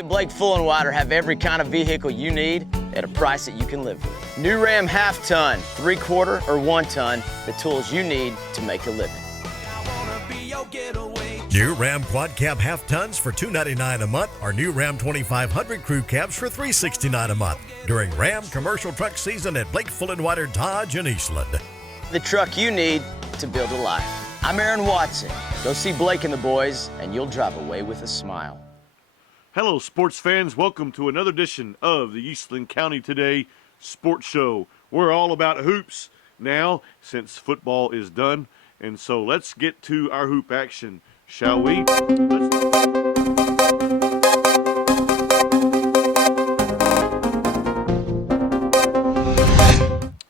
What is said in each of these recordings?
at Blake Full & Wider have every kind of vehicle you need at a price that you can live with. New Ram half-ton, 3/4 or 1-ton, the tools you need to make a living. New Ram Quad Cab half tons for $299 a month, or new Ram 2500 crew cabs for $369 a month during Ram commercial truck season at Blake Full & Wider Dodge in Eastland. The truck you need to build a life. I'm Aaron Watson. Go see Blake and the boys, and you'll drive away with a smile. Hello, sports fans. Welcome to another edition of the Eastland County Today Sports Show. We're all about hoops now since football is done, and so let's get to our hoop action, shall we?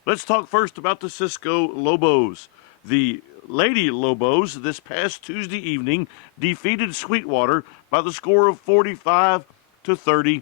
Let's talk first about the Cisco Lobos. The Lady Lobos this past Tuesday evening defeated Sweetwater by the score of 45-30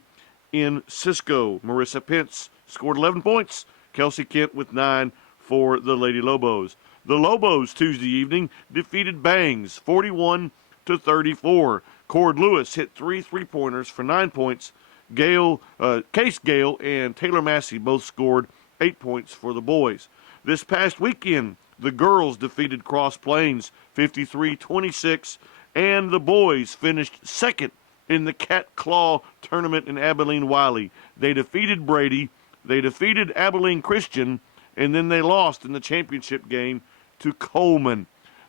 in Cisco. Marissa Pence scored 11 points. Kelsey Kent with 9 for the Lady Lobos. The Lobos Tuesday evening defeated Bangs 41-34. Cord Lewis hit 3 3-pointers for 9 points. Case Gale and Taylor Massey both scored 8 points for the boys. This past weekend, the girls defeated Cross Plains 53-26, and the boys finished second in the Cat Claw tournament in Abilene-Wiley. They defeated Brady, they defeated Abilene Christian, and then they lost in the championship game to Coleman.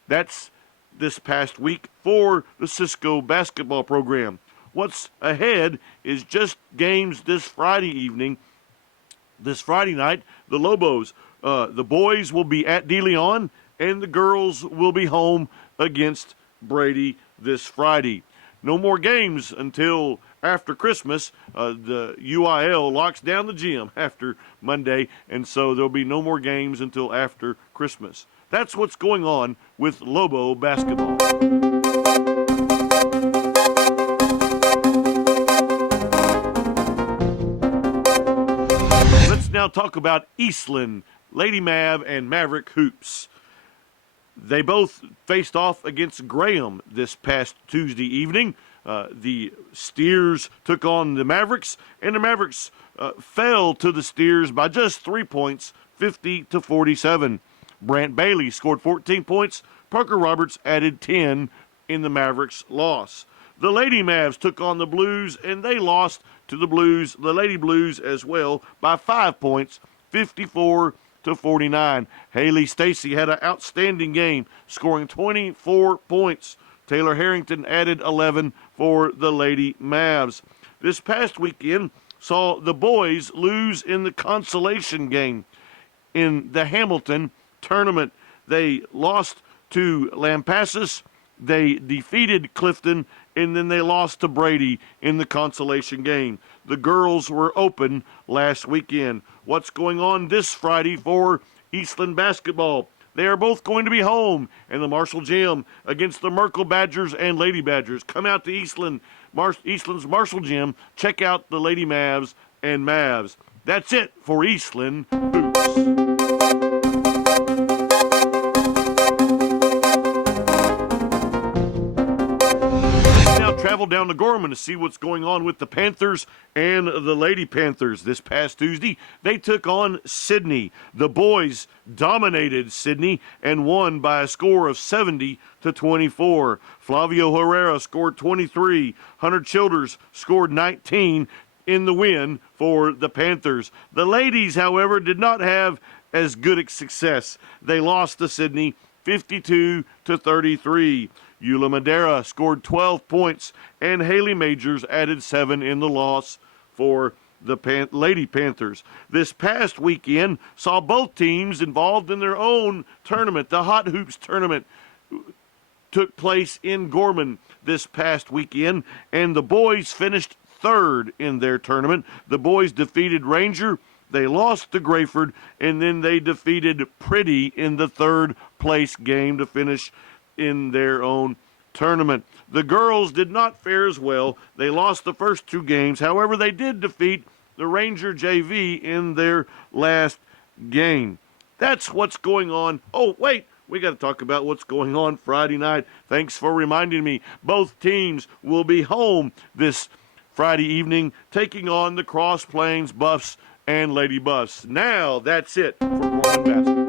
That's this past week for the Cisco basketball program. What's ahead is just games this Friday evening. This Friday night, the Lobos, the boys will be at De Leon, and the girls will be home against Brady this Friday. No more games until after Christmas. The UIL locks down the gym after Monday, and so there'll be no more games until after Christmas. That's what's going on with Lobo basketball. Let's now talk about Eastland, Lady Mav and Maverick hoops. They both faced off against Graham this past Tuesday evening. The Steers took on the Mavericks, and the Mavericks fell to the Steers by just 3 points, 50-47. Brant Bailey scored 14 points. Parker Roberts added 10 in the Mavericks' loss. The Lady Mavs took on the Blues, and they lost to the Blues, the Lady Blues as well, by 5 points, 54-49. Haley Stacy had an outstanding game, scoring 24 points. Taylor Harrington added 11 for the Lady Mavs. This past weekend saw the boys lose in the consolation game in the Hamilton tournament. They lost to Lampasas, they defeated Clifton, and then they lost to Brady in the consolation game. The girls were open last weekend. What's going on this Friday for Eastland basketball? They are both going to be home in the Marshall Gym against the Merkle Badgers and Lady Badgers. Come out to Eastland's Marshall Gym. Check out the Lady Mavs and Mavs. That's it for Eastland Hoops. Travel down to Gorman to see what's going on with the Panthers and the Lady Panthers. This past Tuesday, they took on Sydney. The boys dominated Sydney and won by a score of 70-24. Flavio Herrera scored 23. Hunter Childers scored 19 in the win for the Panthers. The ladies, however, did not have as good a success. They lost to Sydney 52-33. Eula Madera scored 12 points, and Haley Majors added 7 in the loss for the Lady Panthers. This past weekend saw both teams involved in their own tournament. The Hot Hoops tournament took place in Gorman this past weekend, and the boys finished third in their tournament. The boys defeated Ranger, they lost to Grayford, and then they defeated Pretty in the third place game to finish in their own tournament. The girls did not fare as well. They lost the first 2 games. However, they did defeat the Ranger JV in their last game. That's what's going on. Oh, wait, we got to talk about what's going on Friday night. Thanks for reminding me. Both teams will be home this Friday evening, taking on the Cross Plains Buffs and Lady Buffs. Now, that's it for Gorman Basketball.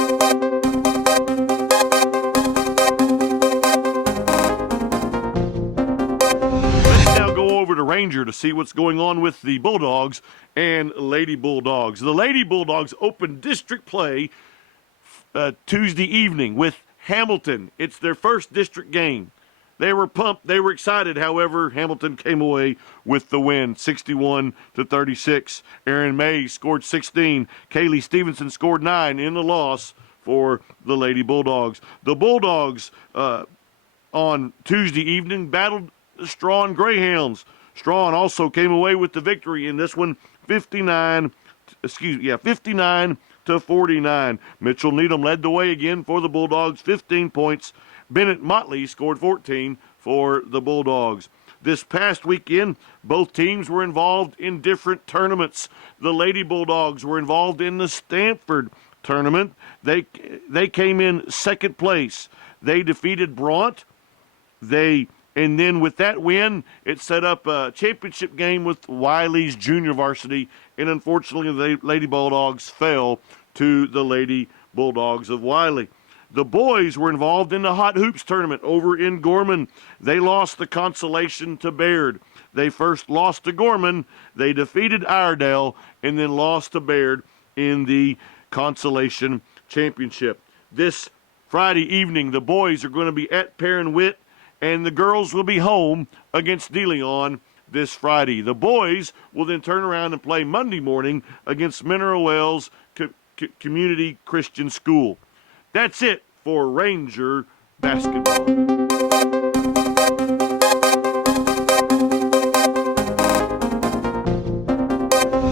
Let's now go over to Ranger to see what's going on with the Bulldogs and Lady Bulldogs. The Lady Bulldogs opened district play Tuesday evening with Hamilton. It's their first district game. They were pumped. They were excited. However, Hamilton came away with the win, 61-36. Aaron May scored 16. Kaylee Stevenson scored 9 in the loss for the Lady Bulldogs. The Bulldogs on Tuesday evening battled the Strawn Greyhounds. Strawn also came away with the victory in this one, 59-49. Mitchell Needham led the way again for the Bulldogs, 15 points. Bennett Motley scored 14 for the Bulldogs. This past weekend, both teams were involved in different tournaments. The Lady Bulldogs were involved in the Stanford tournament. They came in second place. They defeated Bront. And then with that win, it set up a championship game with Wiley's junior varsity, and unfortunately the Lady Bulldogs fell to the Lady Bulldogs of Wiley. The boys were involved in the Hot Hoops tournament over in Gorman. They lost the consolation to Baird. They first lost to Gorman, they defeated Iredell, and then lost to Baird in the consolation championship. This Friday evening, the boys are going to be at Perrin Witt, and the girls will be home against De Leon this Friday. The boys will then turn around and play Monday morning against Mineral Wells Community Christian School. That's it for Ranger basketball.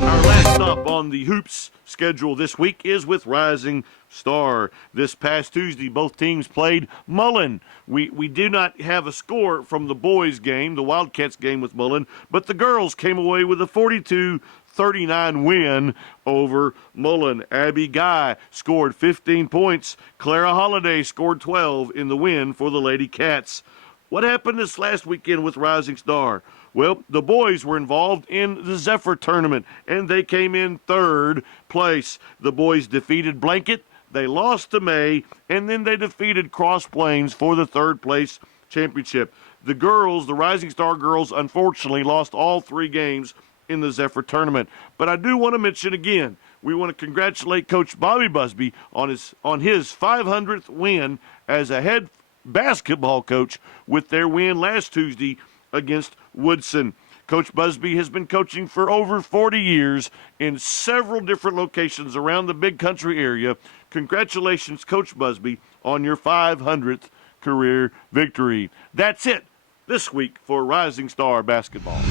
Our last stop on the hoops schedule this week is with Rising Star. This past Tuesday, both teams played Mullen. We do not have a score from the boys' game, the Wildcats game with Mullen, but the girls came away with a 42-39 win over Mullen. Abby Guy scored 15 points. Clara Holliday scored 12 in the win for the Lady Cats. What happened this last weekend with Rising Star? Well, the boys were involved in the Zephyr tournament, and they came in third place. The boys defeated Blanket, they lost to May, and then they defeated Cross Plains for the third place championship. The girls, the Rising Star girls, unfortunately lost all 3 games in the Zephyr tournament. But I do want to mention again, we want to congratulate Coach Bobby Busby on his 500th win as a head basketball coach with their win last Tuesday against Woodson. Coach Busby has been coaching for over 40 years in several different locations around the Big Country area. Congratulations, Coach Busby, on your 500th career victory. That's it this week for Rising Star basketball.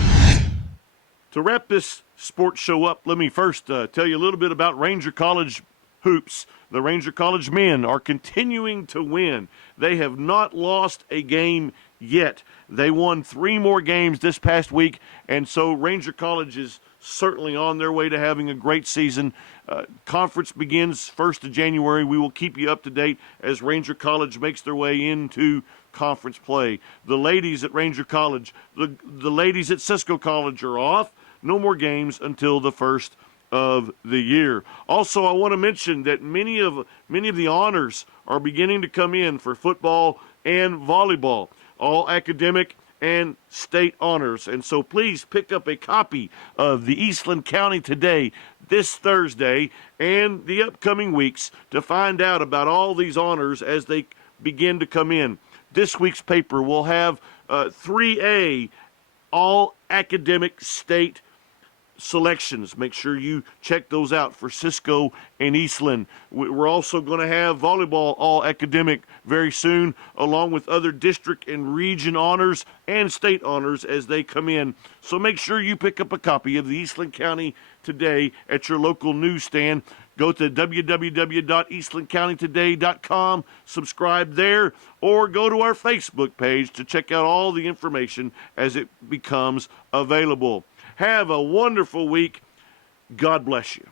To wrap this sports show up, let me first tell you a little bit about Ranger College hoops. The Ranger College men are continuing to win. They have not lost a game yet. They won 3 more games this past week, and so Ranger College is certainly on their way to having a great season. Conference begins 1st of January. We will keep you up to date as Ranger College makes their way into conference play. The ladies at Ranger College, the ladies at Cisco College are off. No more games until the 1st of the year. Also, I want to mention that many of the honors are beginning to come in for football and volleyball, all academic and state honors. And so please pick up a copy of the Eastland County Today this Thursday and the upcoming weeks to find out about all these honors as they begin to come in. This week's paper will have 3A all academic state selections. Make sure you check those out for Cisco and Eastland. We're also going to have volleyball all academic very soon, along with other district and region honors and state honors as they come in. So make sure you pick up a copy of the Eastland County Today at your local newsstand. Go to www.eastlandcountytoday.com, subscribe there, or go to our Facebook page to check out all the information as it becomes available. Have a wonderful week. God bless you.